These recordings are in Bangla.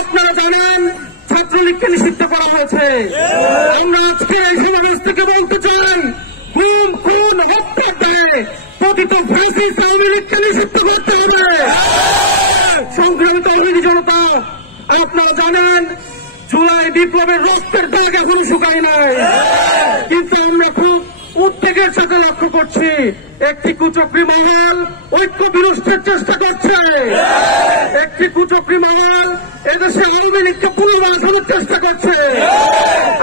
আপনারা জানেন ছাত্রলীগকে নিষিদ্ধ করা হয়েছে। আমরা আজকে এই সমাবেশ থেকে বলতে চাই, গুম খুন হত্যার দায়ে পতিত ফ্যাসিস্ট আওয়ামী লীগকে নিষিদ্ধ করতে হবে। সংগ্রামিত তৌহিদি জনতা, আপনারা জানেন জুলাই বিপ্লবের রক্তের দাগ এখন শুকায় নাই, কিন্তু আমরা খুব উদ্বেগের সাথে লক্ষ্য করছি একটি কুচক্রী মহল ঐক্য বিনষ্টের চেষ্টা করছে। একটি কুচক্রী মহল এদেশে আওয়ামী লীগকে পুনর্বাসনের চেষ্টা করছে।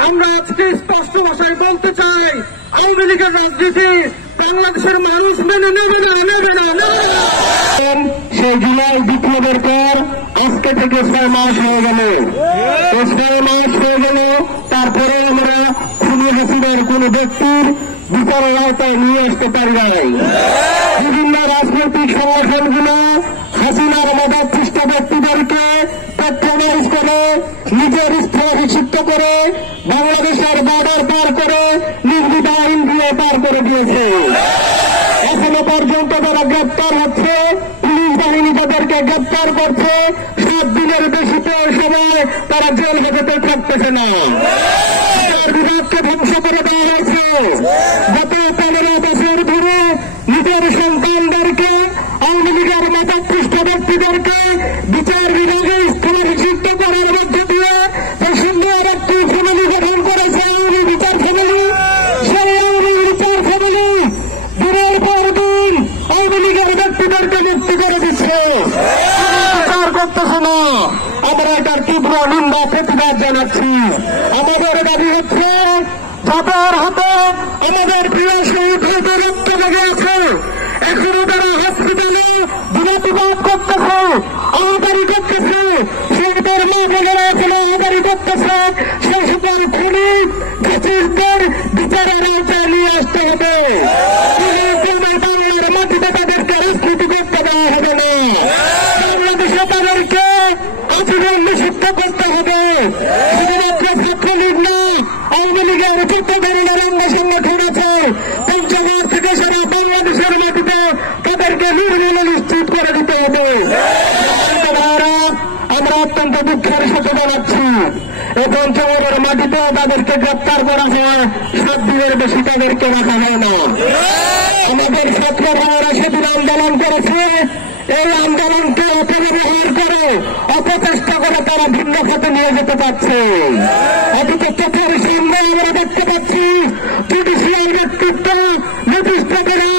আমরা আজকে স্পষ্ট ভাষায় বলতে চাই, আওয়ামী লীগের রাজনীতি বাংলাদেশের মানুষ মেনে নেবে না, নেবে না। সেই জুলাই বিপ্লবের পর আজকে থেকে 6 মাস হয়ে গেল। 6 মাস হয়ে গেল, তারপরে আমরা খুনি হাসিনার কোন ব্যক্তির বিচারের আওতায় নিয়ে আসতে পারি নাই। বিভিন্ন রাজনৈতিক সংগঠনগুলো হাসিনার মদতপৃষ্ট ব্যক্তিদেরকে পেট্রোলাইজ করে, নিজের স্থলাভিষিক্ত করে, বাংলাদেশের বর্ডার পার করে, নির্বিঘ্ন আইন দিয়ে পার করে দিয়েছে। এখনো পর্যন্ত যারা গ্রেপ্তার হচ্ছে, পুলিশ বাহিনী তাদেরকে গ্রেপ্তার করছে, 7 দিনের বেশি সময় তারা জেল হেফাজতে থাকতেছে না। বিভাগকে ধ্বংস করে দেওয়া হয়েছে। গত 15 বছর ধরে নিজের সন্তানদেরকে, আওয়ামী লীগের মদতপৃষ্ট ব্যক্তিদেরকে বিচার বিভাগে স্থলাভিষিক্ত করার মধ্য দিয়ে সুন্দর একটি ফ্যামিলি গঠন করেছে আওয়ামী বিচার ফ্যামিলি। সেই আওয়ামী বিচার ফ্যামিলি দিনের পর দিন আওয়ামী লীগের ব্যক্তিদেরকে মুক্তি করে দিচ্ছে, বিচার করতেছে না। আমরা এটার তীব্র নিন্দা প্রতিবাদ জানাচ্ছি। আমাদের দাবি হচ্ছে, যাদের হাতে আমাদের প্রিয় শহীদ হয়তো রক্ত লেগে আছে, এখনো তারা হসপিটালে দিনাতিবাদ করতেছে, আহ্বানি করতেছে, সেদের মা বোনেরা এখনো আহ্বানি করতেছে, সে সকল খুনি ফ্যাসিস্টদের বিচারের আওতায় নিয়ে আসতে হবে। বাংলার মাটিতে তাদেরকে রাজনীতি করতে দেওয়া হবে না। বাংলাদেশে তাদেরকে আজীবন নিষিদ্ধ করতে হবে। শুধুমাত্র ছাত্রলীগ না, আওয়ামী লীগের যত ধরনের অঙ্গ সংগঠন আছে, পঞ্চগড় থেকে সারা বাংলাদেশের মাটিতে তাদেরকে নির্মূল নিশ্চিত করে দিতে হবে। আমরা অত্যন্ত দুঃখের সাথে জানাচ্ছি, এই পঞ্চগড়ের মাটিতে তাদেরকে গ্রেপ্তার করা হয়, 7 দিনের বেশি তাদেরকে রাখা হয় না। আমাদের ছাত্র ভাইয়েরা সেদিন আন্দোলন করেছে, এই আন্দোলনকে অপব্যবহার করে, অপচেষ্টা করে তারা ভিন্ন খাতে নিয়ে যেতে পারছে। অথচ চোখের সামনে আমরা দেখতে পাচ্ছি জুডিশিয়াল ব্যক্তিত্ব নির্দিষ্ট করে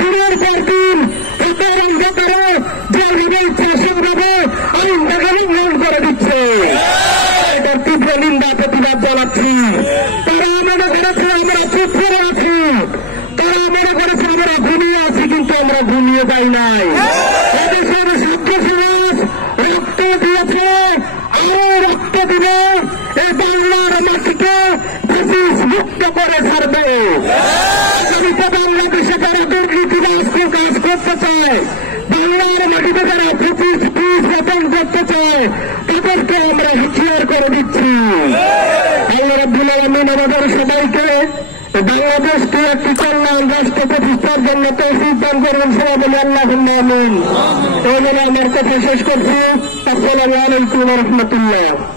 দিনের পর দিন অপরাধ করে যেভাবে ইচ্ছা সেভাবে আইনটাকে লঙ্ঘন করে দিচ্ছে। এটার তীব্র নিন্দা প্রতিবাদ জানাচ্ছি। তারা মনে করেছে আমরা চুপ করে আছি, তারা মনে করেছে আমরা ঘুমিয়ে আছি, কিন্তু আমরা ঘুমিয়ে যাই নাই। এদেশের ছাত্র সমাজ রক্ত দিয়েছে, আরো রক্ত দিবে, এই বাংলার মাটিকে ফ্যাসিস্ট মুক্ত করে ছাড়বে। বাংলাদেশে যারা দুর্নীতিবাজকে কাজ করতে চায়, বাংলার মাটিতে যারা ফ্যাসিস্ট পিস রোপণ করতে চায়, তাদেরকে আমরা হুঁশিয়ার করে দিচ্ছি। আল্লাহ রাব্বুল আলামিন আমাদের সবাইকে বাংলাদেশকে একটি কল্যাণ রাষ্ট্র প্রতিষ্ঠার জন্য তৌফিক দান করবেন। সবাই বলে আল্লাহুম্মা আমিন। এই বলে আমার কথা শেষ করছি। আসসালামু আলাইকুম ওয়া রাহমাতুল্লাহ।